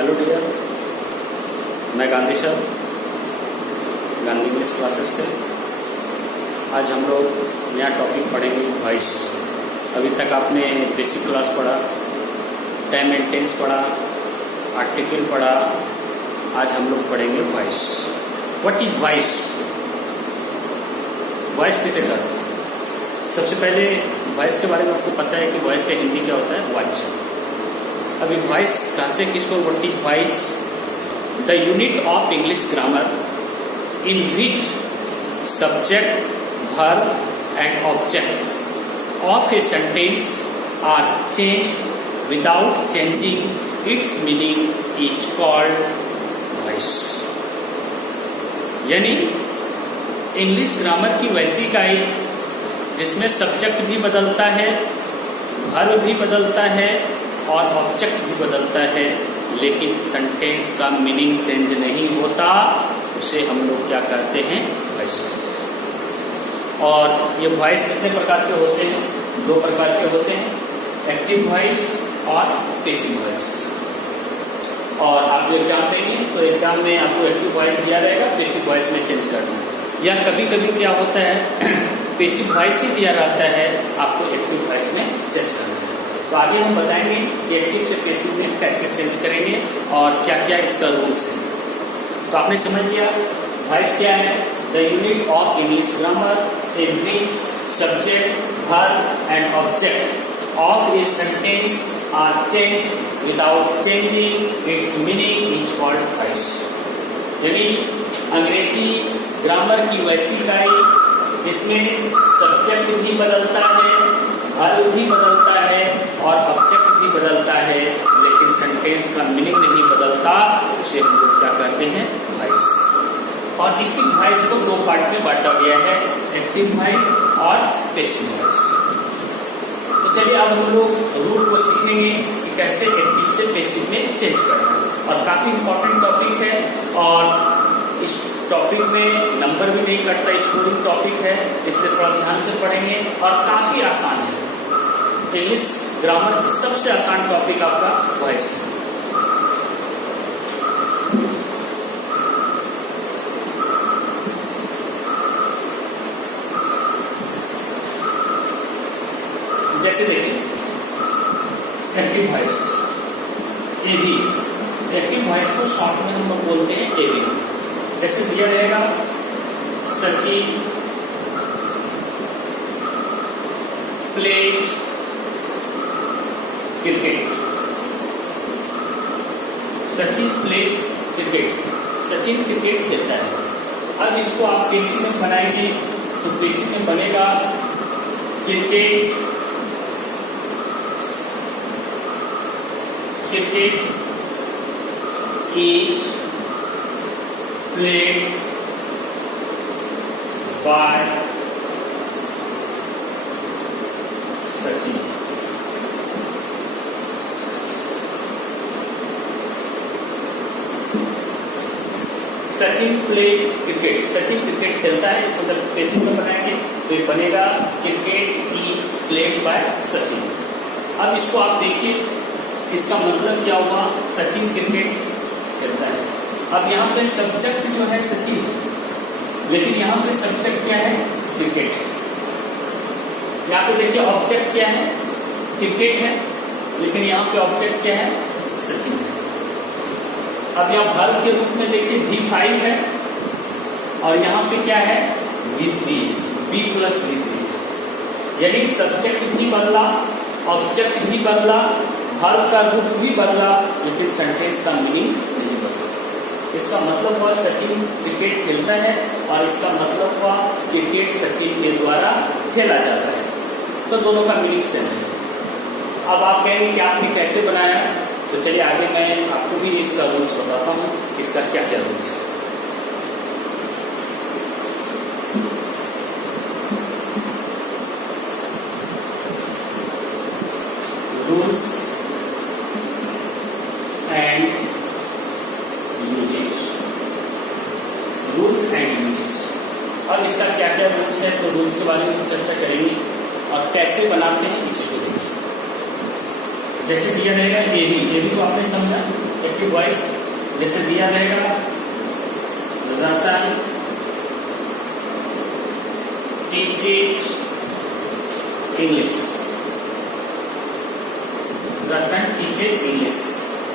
Hello dear, मैं Gandhi sir, Gandhi English classes से। आज हम लोग नया टॉपिक पढ़ेंगे, वॉइस। अभी तक आपने बेसिक क्लास पढ़ा, टाइम एंड टेंस पढ़ा, आर्टिकल पढ़ा। आज हम लोग पढ़ेंगे voice. What is voice? Voice किसे कहते हैं? सबसे पहले वॉइस के बारे में आपको पता है कि वॉइस का हिंदी क्या होता है? वॉइस। अभी वॉइस कहते हैं किसको? What is voice? The unit of English grammar in which subject, verb and object of a sentence are changed without changing its meaning is called voice. यानी इंग्लिश ग्रामर की वैसी इकाई जिसमें सब्जेक्ट भी बदलता है, वर्ब भी बदलता है और ऑब्जेक्ट भी बदलता है, लेकिन सेंटेंस का मीनिंग चेंज नहीं होता, उसे हम लोग क्या कहते हैं? वॉइस। और ये वॉइस कितने प्रकार के होते हैं? दो प्रकार के होते हैं, एक्टिव वॉइस और पैसिव वॉइस। और आप जो एग्जाम देंगे तो एग्जाम में आपको एक्टिव वॉइस दिया रहेगा, पैसिव वॉइस में चेंज करना है। या कभी कभी क्या होता है, पैसिव वॉइस ही दिया रहता है, आपको एक्टिव वॉइस में चेंज करना है। तो आगे हम बताएंगे कि एक्टिव से पैसिव में कैसे चेंज करेंगे और क्या क्या इसका रूल्स है। तो आपने समझ लिया वॉइस क्या है? The unit of English grammar in which subject, verb and object of a sentence are changed without changing its meaning is called voice. यानी अंग्रेजी ग्रामर की वैसी इकाई जिसमें सब्जेक्ट भी बदलता है, वर्ब भी बदलता है और ऑब्जेक्ट भी बदलता है, लेकिन सेंटेंस का मीनिंग नहीं बदलता, उसे हम लोग क्या कहते हैं? वॉइस। और इसी वॉइस को दो पार्ट में बांटा गया है, एक्टिव वॉइस और पैसिव वॉइस। तो चलिए अब हम लोग रूल को सीखेंगे कि कैसे एक्टिव से पैसिव में चेंज करना है। और काफी इंपॉर्टेंट टॉपिक है और इस टॉपिक में नंबर भी नहीं कटता, स्कोरिंग टॉपिक है, इसलिए थोड़ा ध्यान से पढ़ेंगे। और काफी आसान है, इंग्लिश ग्रामर की सबसे आसान टॉपिक आपका वॉइस है। जैसे देखिए active voice AB, active voice को शॉर्ट में हम लोग बोलते हैं एबी। जैसे दिया रहेगा Sachin plays cricket. Sachin play cricket, Sachin cricket खेलता है। अब इसको आप पैसिव में बनाएंगे तो पैसिव में बनेगा cricket is played by Sachin. Sachin play cricket, Sachin cricket खेलता है, इसको जब पैसिव में बनाएंगे तो ये बनेगा cricket is played by Sachin. अब इसको आप देखिए, इसका मतलब क्या हुआ? सचिन क्रिकेट खेलता है। अब यहाँ पे सब्जेक्ट जो है सचिन है, लेकिन यहाँ पे सब्जेक्ट क्या है? क्रिकेट है। यहाँ पे देखिए ऑब्जेक्ट क्या है? क्रिकेट है, लेकिन यहाँ पे ऑब्जेक्ट क्या है? सचिन है। अब यहाँ वर्ब के रूप में देखिए V5 है और यहाँ पे क्या है? V3, V plus V3। यानी सब्जेक्ट भी बदला, ऑब्जेक्ट भी बदला, वर्ब का रूप भी बदला, लेकिन सेंटेंस का मीनिंग नहीं बदला। इसका मतलब हुआ सचिन क्रिकेट खेलता है और इसका मतलब हुआ क्रिकेट सचिन के द्वारा खेला जाता है। तो दोनों का मीनिंग सेम है। अब आप कहेंगे कि आपने कैसे बनाया? तो चलिए आगे मैं आपको भी इसका रूल्स बताता हूँ, इसका क्या क्या रूल्स है। Rules and uses, rules and uses. अब इसका क्या क्या रूल्स है, तो रूल्स के बारे में चर्चा करेंगे और कैसे बनाते हैं इसी को देखिए। जैसे दिया रहेगा ए बी को आपने समझा एक्टिव वॉइस। जैसे दिया रहेगा रतन टीचेज इंग्लिश, रतन टीचेज इंग्लिश,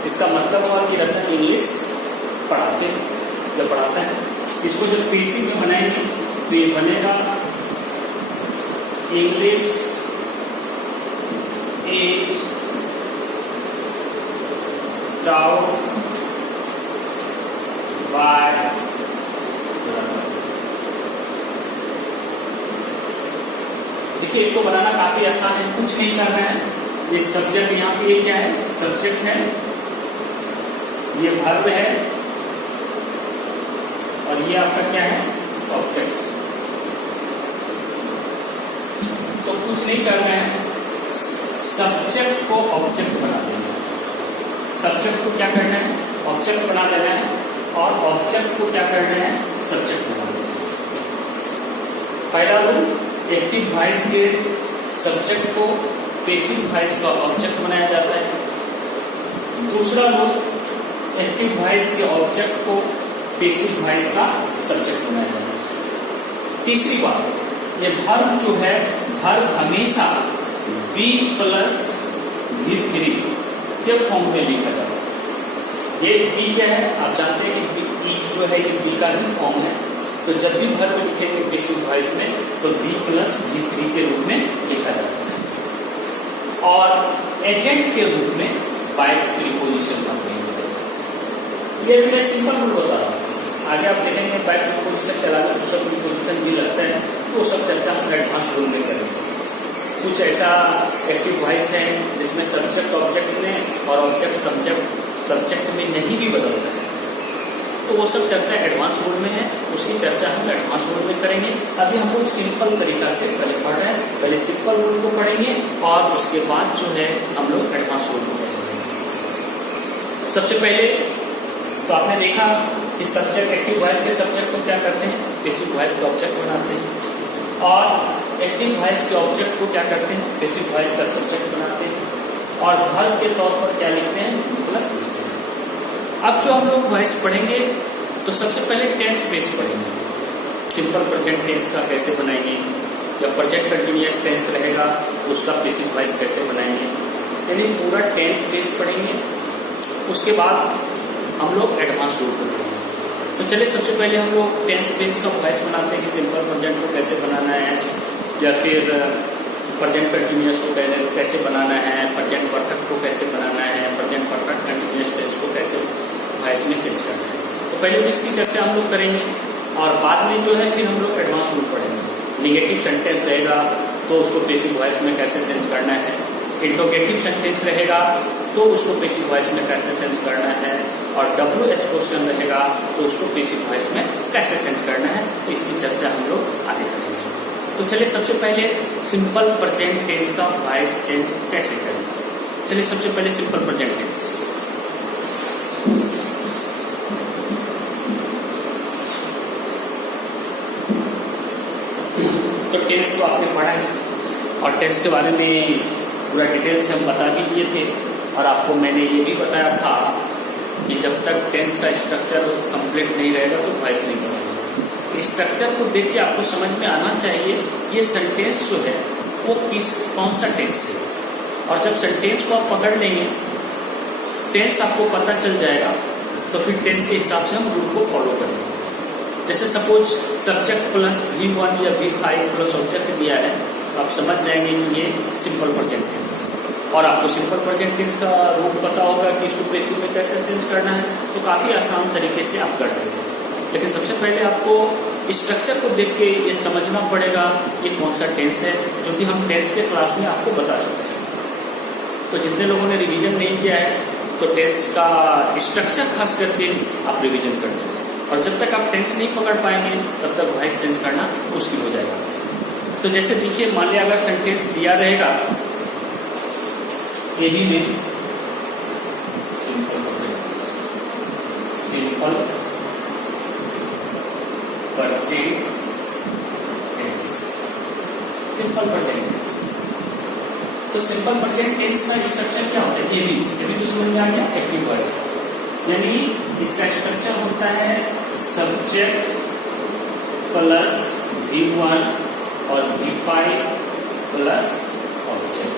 इसका मतलब हुआ कि रतन इंग्लिश पढ़ाते हैं या पढ़ाता है। इसको जब पीसी में बनाएंगे तो ये बनेगा इंग्लिश इज taught by देखिए इसको बनाना काफी आसान है, कुछ नहीं करना है। ये सब्जेक्ट यहाँ पे क्या है, सब्जेक्ट है, ये वर्ब है और ये आपका क्या है, ऑब्जेक्ट। तो कुछ नहीं करना है, सब्जेक्ट को ऑब्जेक्ट बना देना। सब्जेक्ट को क्या करना है, ऑब्जेक्ट बना देना है और ऑब्जेक्ट को क्या करना है, सब्जेक्ट बना देना है। पहला रूल, एक्टिव वॉइस के सब्जेक्ट को पैसिव वॉइस का ऑब्जेक्ट बनाया जाता है। दूसरा रूल, एक्टिव वॉइस के ऑब्जेक्ट को पैसिव वॉइस का सब्जेक्ट बनाया जाता है। तीसरी बात, ये वर्ब जो है, वर्ब हमेशा बी प्लस V3 के फॉर्म में लिखा जाता है। ये बी क्या है, आप जानते हैं कि ईच जो है ये बी का ही फॉर्म है। तो जब भी वर्ब लिखेंगे पैसिव वॉइस में तो बी प्लस V3 के रूप में लिखा जाता है। और एजेंट के रूप में बाय प्रीपोजिशन बनते हैं। ये मैं सिंपल रूल बता रहा हूँ, आगे आप देखेंगे बाय प्रीपोजिशन के अलावा दूसरा प्रीपोजिशन भी लगता है, तो सब चर्चा हम एडवांस रूल में करेंगे। कुछ ऐसा एक्टिव वॉइस है जिसमें सब्जेक्ट ऑब्जेक्ट में और ऑब्जेक्ट सब्जेक्ट में नहीं भी बदलता है, तो वो सब चर्चा एडवांस रूल में है, उसकी चर्चा हम एडवांस रूल में करेंगे। अभी हम लोग सिंपल तरीका से पहले पढ़ रहे हैं, पहले सिंपल रूल को पढ़ेंगे और उसके बाद जो है हम लोग एडवांस रूल को पढ़ेंगे। सबसे पहले तो आपने देखा कि सब्जेक्ट, एक्टिव वॉइस के सब्जेक्ट को क्या करते हैं, पैसिव वॉइस का ऑब्जेक्ट बनाते हैं और एक्टिव वॉइस के ऑब्जेक्ट को क्या करते हैं, पैसिव वॉइस का सब्जेक्ट बनाते हैं और वर्ब के तौर पर क्या लिखते हैं, प्लस। अब जो हम लोग वॉइस पढ़ेंगे तो सबसे पहले टेंस बेस पढ़ेंगे। सिंपल प्रेजेंट टेंस का कैसे बनाएंगे, या प्रेजेंट कंटिन्यूअस टेंस रहेगा उसका पैसिव वॉइस कैसे बनाएंगे, यानी पूरा टेंस बेस पढ़ेंगे। उसके बाद हम लोग एडवांस रूल को पढ़ेंगे। तो चलिए सबसे पहले हम लोग टेंस बेस का वॉइस बनाते हैं कि सिंपल प्रेजेंट को कैसे बनाना है, या फिर प्रेजेंट कंटिन्यूअस को कैसे बनाना है, प्रेजेंट परफेक्ट को कैसे बनाना है, प्रेजेंट परफेक्ट कंटिन्यूअस टेंस को कैसे वॉइस में चेंज करना है। तो पहले इसकी चर्चा हम लोग करेंगे और बाद में जो है फिर हम लोग एडवांस रूल पढ़ेंगे। निगेटिव सेंटेंस रहेगा तो उसको पैसिव वॉइस में कैसे चेंज करना है, इंट्रोगेटिव सेंटेंस रहेगा तो उसको पैसिव वॉइस में कैसे चेंज करना है, और WH क्वेश्चन रहेगा तो उसको पैसिव वॉइस में कैसे चेंज करना है। तो इसकी चर्चा हम लोग आगे करेंगे। तो चलिए सबसे पहले सिंपल प्रेजेंट टेंस का वॉइस चेंज कैसे करें। चलिए सबसे पहले सिंपल प्रेजेंट टेंस। तो टेंस तो आपने पढ़ा है और टेंस के बारे में पूरा डिटेल से हम बता भी दिए थे, और आपको मैंने ये भी बताया था कि जब तक टेंस का स्ट्रक्चर कंप्लीट नहीं रहेगा तो वॉइस नहीं बनेगा। स्ट्रक्चर को देख के आपको समझ में आना चाहिए ये सेंटेंस जो है वो कौन सा टेंस है, और जब सेंटेंस को आप पकड़ लेंगे, टेंस आपको पता चल जाएगा, तो फिर टेंस के हिसाब से हम रूल को फॉलो करेंगे। जैसे सपोज सब्जेक्ट प्लस V1 या V5 प्लस ऑब्जेक्ट दिया है, तो आप समझ जाएंगे कि ये सिंपल प्रेजेंट टेंस है। और आपको सिंपल प्रेजेंट टेंस का रूल पता होगा कि इसको पैसिव में कैसे चेंज करना है, तो काफ़ी आसान तरीके से आप कर देंगे। लेकिन सबसे पहले आपको स्ट्रक्चर को देख के ये समझना पड़ेगा ये कौन सा टेंस है, जो कि हम टेंस के क्लास में आपको बता चुके हैं। तो जितने लोगों ने रिवीजन नहीं किया है तो टेंस का स्ट्रक्चर खास करके आप रिवीजन कर लें, और जब तक आप टेंस नहीं पकड़ पाएंगे तब तक वॉइस चेंज करना मुश्किल हो जाएगा। तो जैसे देखिए, मान लिया अगर सेंटेंस दिया रहेगा ए बी में simple present tense, simple present tense, तो सिंपल प्रेजेंट टेंस का स्ट्रक्चर क्या होता है? ये भी तो समझ में आ गया, एक्टिव वॉइस। यानी इसका स्ट्रक्चर होता है सब्जेक्ट प्लस V1 और V5 plus object.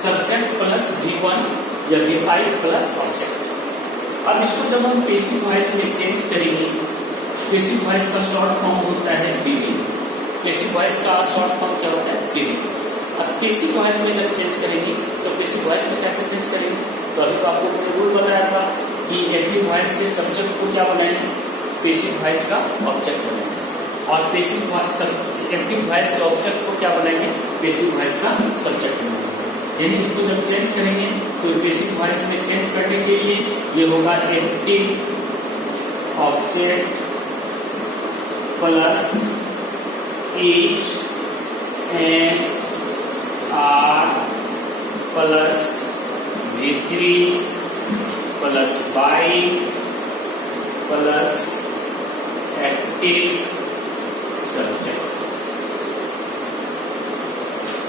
Subject plus V1 या V5 प्लस ऑब्जेक्ट। अब इसको जब हम पेसिव वॉइस में चेंज करेंगे, पेसिव वॉइस का शॉर्ट फॉर्म होता है बीवी। पेसिव वॉइस का शॉर्ट फॉर्म क्या होता है? बीवी। अब पेसिव वॉइस में जब चेंज करेंगे तो पेसिव वॉइस में कैसे चेंज करेंगे? तो अभी तो आपको मैंने रूल बताया था कि एक्टिव वॉइस के सब्जेक्ट को क्या बनाएंगे? पेसिव वॉइस का ऑब्जेक्ट बनाएंगे। और पेसिव वॉइस एक्टिव वॉइस के ऑब्जेक्ट को क्या बनाएंगे? पेसिव वॉइस का सब्जेक्ट बनाएंगे। यानी इसको जब चेंज करेंगे तो पेसिव वॉइस में चेंज करने के लिए ये होगा active object plus each and r plus V3 plus y plus active subject.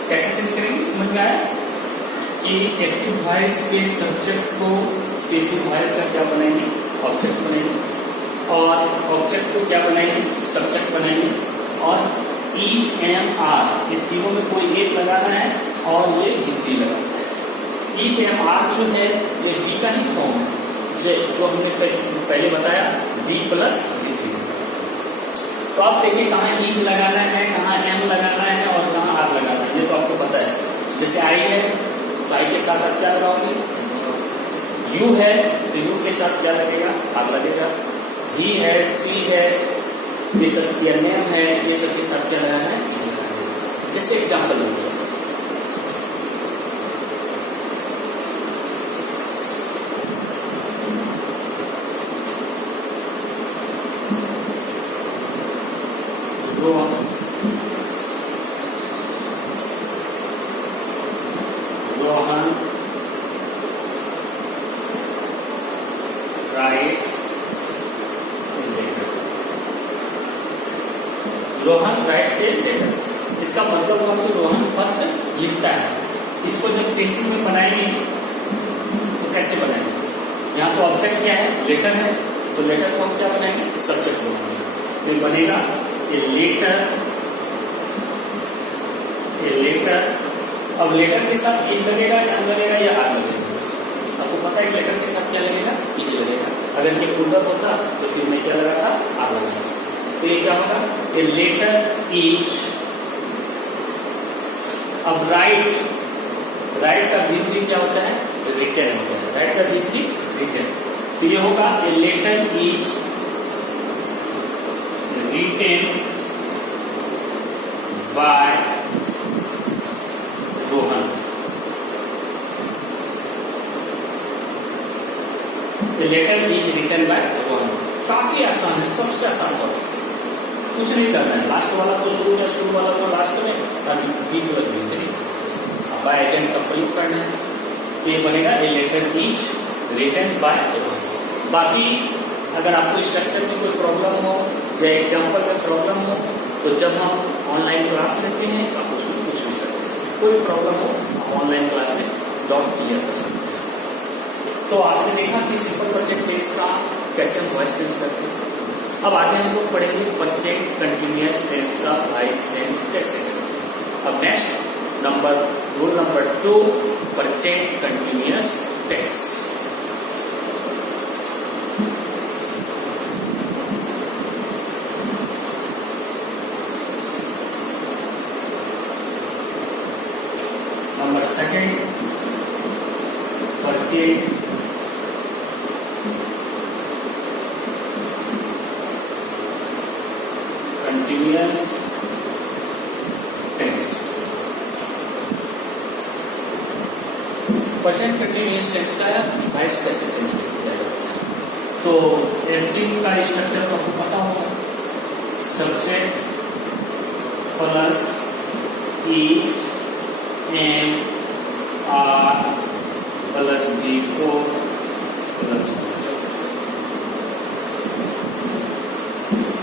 कैसे चेंज करेंगे? समझ में आया कि एक्टिव वॉइस के सब्जेक्ट को पेसिव वॉइस का क्या बनाएंगे? ऑब्जेक्ट बनाएंगे। और ऑब्जेक्ट को क्या बनाएंगे? सब्जेक्ट बनाएंगे। और ईच एम आर, ये तीनों में कोई एक लगाना है और ये V3 लगाना है। ईच एम आर जो है ये V का ही फॉर्म है, जो हमने पहले बताया V प्लस V3। तो आप देखिए कहाँ ईच लगाना है, कहाँ एम लगाना है और कहाँ आर लगाना है, ये तो आपको पता है। जैसे आई है तो आई के साथ आप क्या लगाओगे? यू है तो यू के साथ क्या लगेगा? आर लगेगा। ही है, सी है, ये सब या नेम है, ये सब के साथ क्या लगाना है? ईच लगाना है। जैसे एग्जाम्पल लीजिए, रोहन राइट्स रोहन राइट से लेटर। इसका मतलब हुआ कि रोहन पत्र लिखता है। इसको जब पेसिव में बनाएंगे तो कैसे बनाएंगे? यहाँ तो ऑब्जेक्ट क्या है? लेटर है। तो लेटर को हम क्या बनाएंगे? सब्जेक्ट बनाएंगे। फिर बनेगा ए लेटर, ए लेटर। अब लेटर के साथ ईच लगेगा, एम लगेगा या आर लगेगा? आपको पता है लेटर के साथ क्या लगेगा? ईच लगेगा। अगर ये पुल्लर होता तो फिर मैं क्या लगाता? आर लगाता। तो ये क्या होगा? A letter each. अब राइट, राइट का V3 क्या होता है? रिटर्न होता है। राइट का V3 रिटर्न। तो ये होगा a letter each written by Rohan. A letter each written by Rohan. काफी आसान है, सबसे आसान होगा, कुछ नहीं करना है। लास्ट वाला तो शुरू में, शुरू वाला तो लास्ट में, V plus V3 by agent का प्रयोग करना है। ये बनेगा a letter each written by Rohan. बाकी अगर आपको स्ट्रक्चर में कोई प्रॉब्लम हो या एग्जाम्पल में प्रॉब्लम हो तो जब हम ऑनलाइन क्लास लेते हैं आप उसमें पूछ भी सकते हैं। कोई प्रॉब्लम हो आप ऑनलाइन क्लास में डाउट क्लियर कर सकते हैं। तो आपने देखा कि सिंपल प्रेजेंट टेंस का कैसे हम वॉइस चेंज करते हैं। अब आगे हम लोग पढ़ेंगे प्रेजेंट कंटिन्यूअस टेंस का वॉइस चेंज कैसे करें। अब next rule number 2, present continuous tense. Number second, present continuous tense. Present continuous tense का वॉइस कैसे चेंज किया जाता है? तो एवरीथिंग का स्ट्रक्चर तो आपको पता होगा। Subject plus is am are plus V4 plus.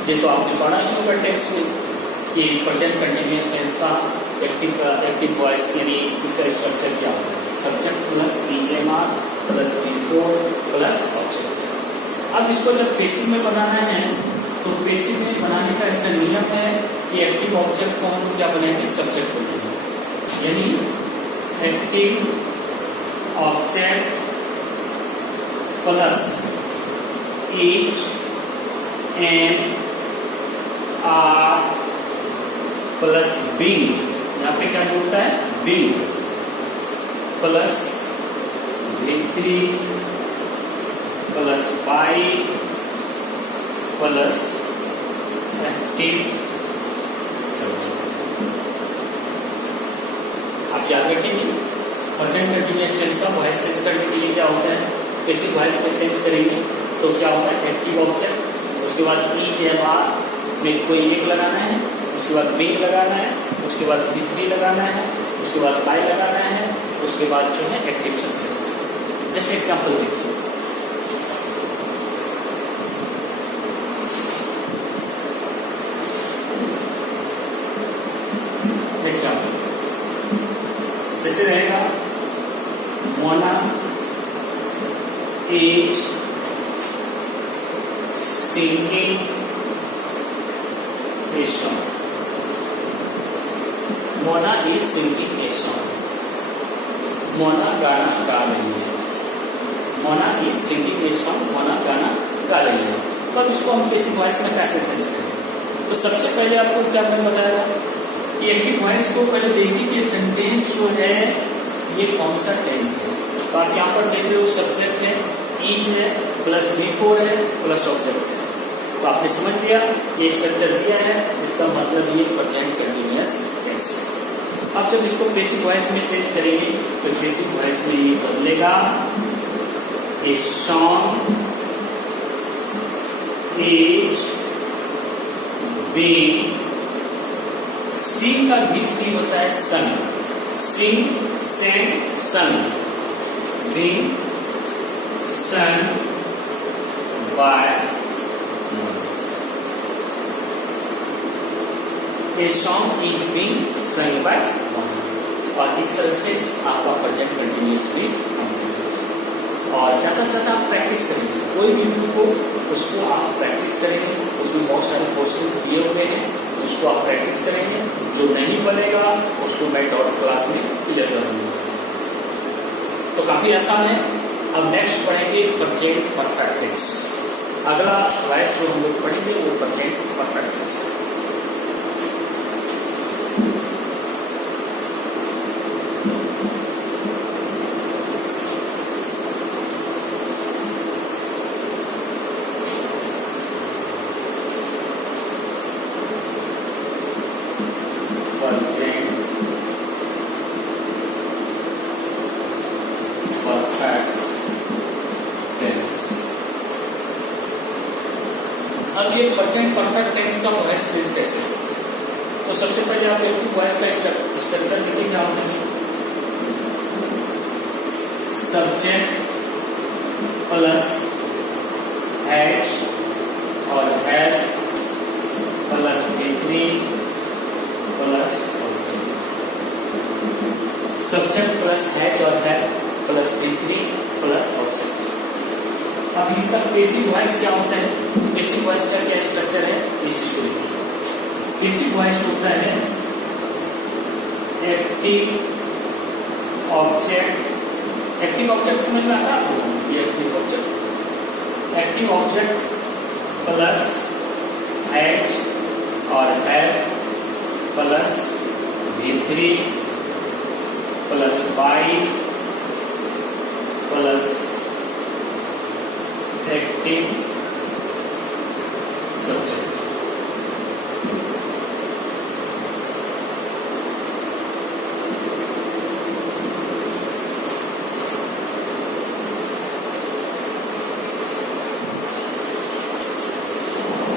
ये तो आपने पढ़ा ही होगा टेक्स्ट में कि प्रेजेंट कंटिन्यूअस टेंस का एक्टिव वॉइस यानी इसका स्ट्रक्चर क्या होता है? Subject plus is am are plus V4 plus object. अब इसको जब पेसिव में बनाना है तो पेसिव में बनाने का इसका नियम है कि एक्टिव ऑब्जेक्ट को हम क्या बनाएंगे? सब्जेक्ट बनाएंगे, यानी active object plus H M are plus B, यहाँ पे क्या बोलता है? B plus V3 plus by plus active subject. आप याद रखेंगे प्रेजेंट कंटिन्यूअस टेंस का वॉइस चेंज करने के लिए क्या होता है? पेसिव वॉइस में चेंज करेंगे तो क्या होता है? एक्टिव ऑब्जेक्ट, उसके बाद ईजेएमआर में कोई एक लगाना है, उसके बाद बिंग लगाना है, उसके बाद V3 लगाना है, उसके बाद बाई लगाना है, उसके बाद जो है एक्टिव सब्जेक्ट। जैसे एग्जांपल देखिए, जैसे रहेगा Mona is singing a song. Mona is singing a song, Mona गाना गा रही है। Mona is singing a song, Mona गाना गा रही है। तो अब इसको हम पेसिव वॉइस में कैसे चेंज करें? तो सबसे पहले आपको क्या मैंने बताया कि एक्टिव वॉइस को पहले देखिए कि सेंटेंस जो है ये कौन सा टेंस है। तो आप यहाँ पर देख रहे हो सब्जेक्ट है, इज है, प्लस V4 है, प्लस ऑब्जेक्ट है। तो आपने समझ लिया ये स्ट्रक्चर दिया है, इसका मतलब ये प्रेजेंट कंटिन्यूअस टेंस है। अब जब इसको पेसिव वॉइस में चेंज करेंगे तो पेसिव वॉइस में ये बदलेगा a song is being, sing का V3 होता है sung, sing sang sung, being sung by a song is being sung by. और इस तरह से आपका प्रेजेंट कंटिन्यूअसली और ज़्यादा से ज़्यादा आप प्रैक्टिस करेंगे। कोई भी बुक हो उसको आप प्रैक्टिस करेंगे, उसमें बहुत सारे कोर्सेज दिए हुए हैं, उसको आप प्रैक्टिस करेंगे। जो नहीं बनेगा उसको मैं डॉट क्लास में क्लियर कर दूंगा। तो काफ़ी आसान है। अब नेक्स्ट पढ़ेंगे प्रेजेंट परफेक्ट टेंस। अगला वॉइस जो हम लोग पढ़ेंगे वो प्रेजेंट परफेक्ट टेंस है। अब ये प्रेजेंट परफेक्ट टेंस का वॉइस चेंज कैसे? तो सबसे पहले आप एक्टिव वॉइस का स्ट्रक्चर देखिए क्या होता है। सब्जेक्ट प्लस हैज और has plus V3 plus object. Subject plus has और has plus V3 plus object. अब इसका पेसिव वॉइस क्या होता है? पेसिव वॉइस का क्या स्ट्रक्चर है? पेसिव वॉइस होता है एक्टिव ऑब्जेक्ट। एक्टिव ऑब्जेक्ट समझ में आता है आपको? ये एक्टिव ऑब्जेक्ट प्लस हैज और have plus V3 plus by plus active subject.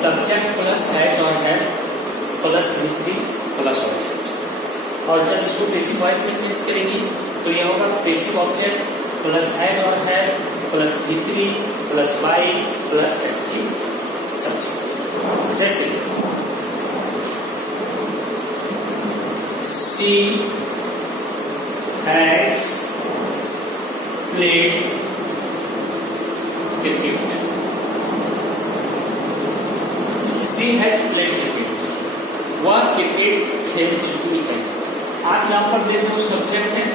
Subject plus has और have plus V3 plus object. और जब इसको पेसिव वॉइस में चेंज करेंगे तो यह होगा पेसिव ऑब्जेक्ट प्लस हैज और have plus V3 plus by plus active subject. जैसे see she has played cricket. She has played cricket, वह क्रिकेट खेल चुकी है। आप यहाँ पर देख लो सब्जेक्ट है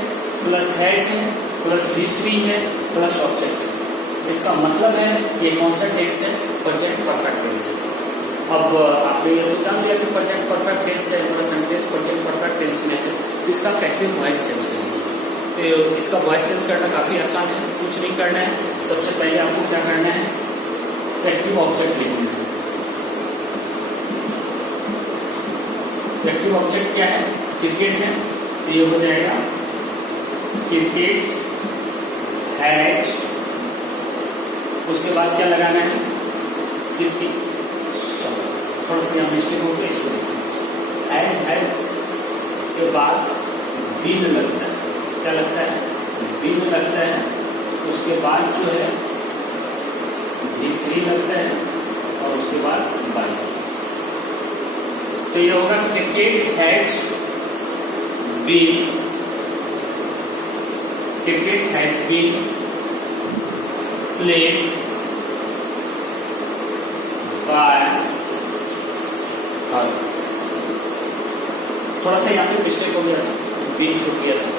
प्लस हैज है प्लस V3 है प्लस ऑब्जेक्ट है। इसका मतलब है ये कौन सा टेंस है? प्रेजेंट परफेक्ट टेंस है। अब आपने ये तो जान लिया कि प्रेजेंट परफेक्ट टेंस है, पूरा सेंटेंस प्रेजेंट परफेक्ट टेंस में है, इसका कैसे वॉइस चेंज करेंगे? तो इसका वॉइस चेंज करना काफी आसान है, कुछ नहीं करना है। सबसे पहले आपको क्या करना है? एक्टिव ऑब्जेक्ट लिखना है। एक्टिव ऑब्जेक्ट क्या है? क्रिकेट है, तो ये हो जाएगा क्रिकेट हैज, उसके बाद क्या लगाना है? क्रिकेट, थोड़ा सा यहाँ मिस्टेक हो गई, इसको हैज के बाद बीन लगता है। क्या लगता है? बीन लगता है। उसके बाद जो है V3 लगता है और उसके बाद बाई। तो ये होगा cricket has been, cricket has been played by her. थोड़ा सा यहाँ पे मिस्टेक हो गया था, बीन छूट गया था,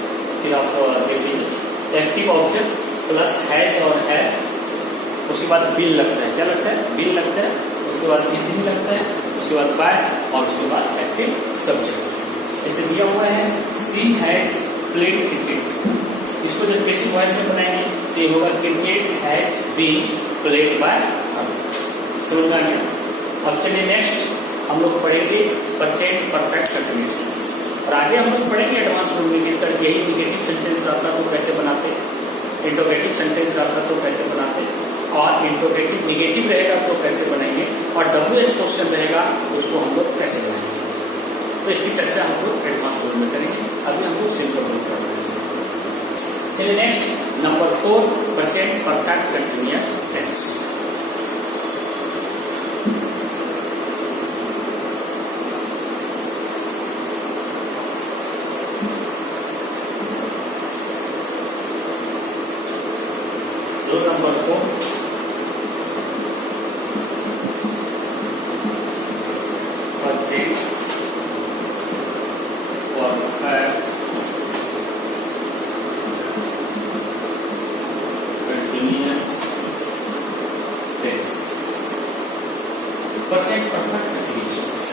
फिर आप देख लीजिए। एक्टिव ऑब्जेक्ट प्लस हैज और है, उसके बाद बिल लगता है। क्या लगता है? बिल लगता है। उसके बाद V3 लगता है, उसके बाद बाय और उसके बाद एक्टिव सब्जेक्ट। जैसे दिया हुआ है सी हैज प्लेड क्रिकेट, इसको जब बेसिक वॉइस में बनाएंगे तो ये होगा cricket has been played by her. समझ में आ गया? अब चलिए नेक्स्ट हम लोग पढ़ेंगे प्रेजेंट परफेक्ट कंटिन्यूअस टेंस, और आगे हम लोग पढ़ेंगे एडवांस रूल में किस तरह यही निगेटिव सेंटेंस रहता तो कैसे बनाते, इंट्रोगेटिव सेंटेंस रहता तो कैसे बनाते, और इंट्रोगेटिव निगेटिव रहेगा तो कैसे बनाएंगे, और WH क्वेश्चन रहेगा उसको हम लोग कैसे बनाएंगे। तो इसकी चर्चा हम लोग एडवांस रूल में करेंगे। अभी हम लोग सिंपल रूल कर रहे हैं। चलिए next number 4, present perfect continuous tense. Number 4 present perfect continuous tense. Present perfect continuous tense.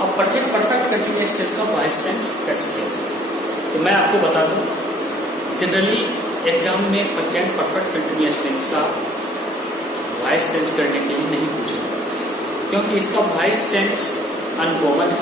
अब प्रेजेंट परफेक्ट कंटिन्यूअस टेंस का वॉइस चेंज कैसे किया? तो मैं आपको बता दूं, जनरली एग्जाम में प्रेजेंट परफेक्ट कंटिन्यूअस टेंस का वॉइस चेंज करने के लिए नहीं पूछा जाता, क्योंकि इसका वॉइस चेंज अनकॉमन है।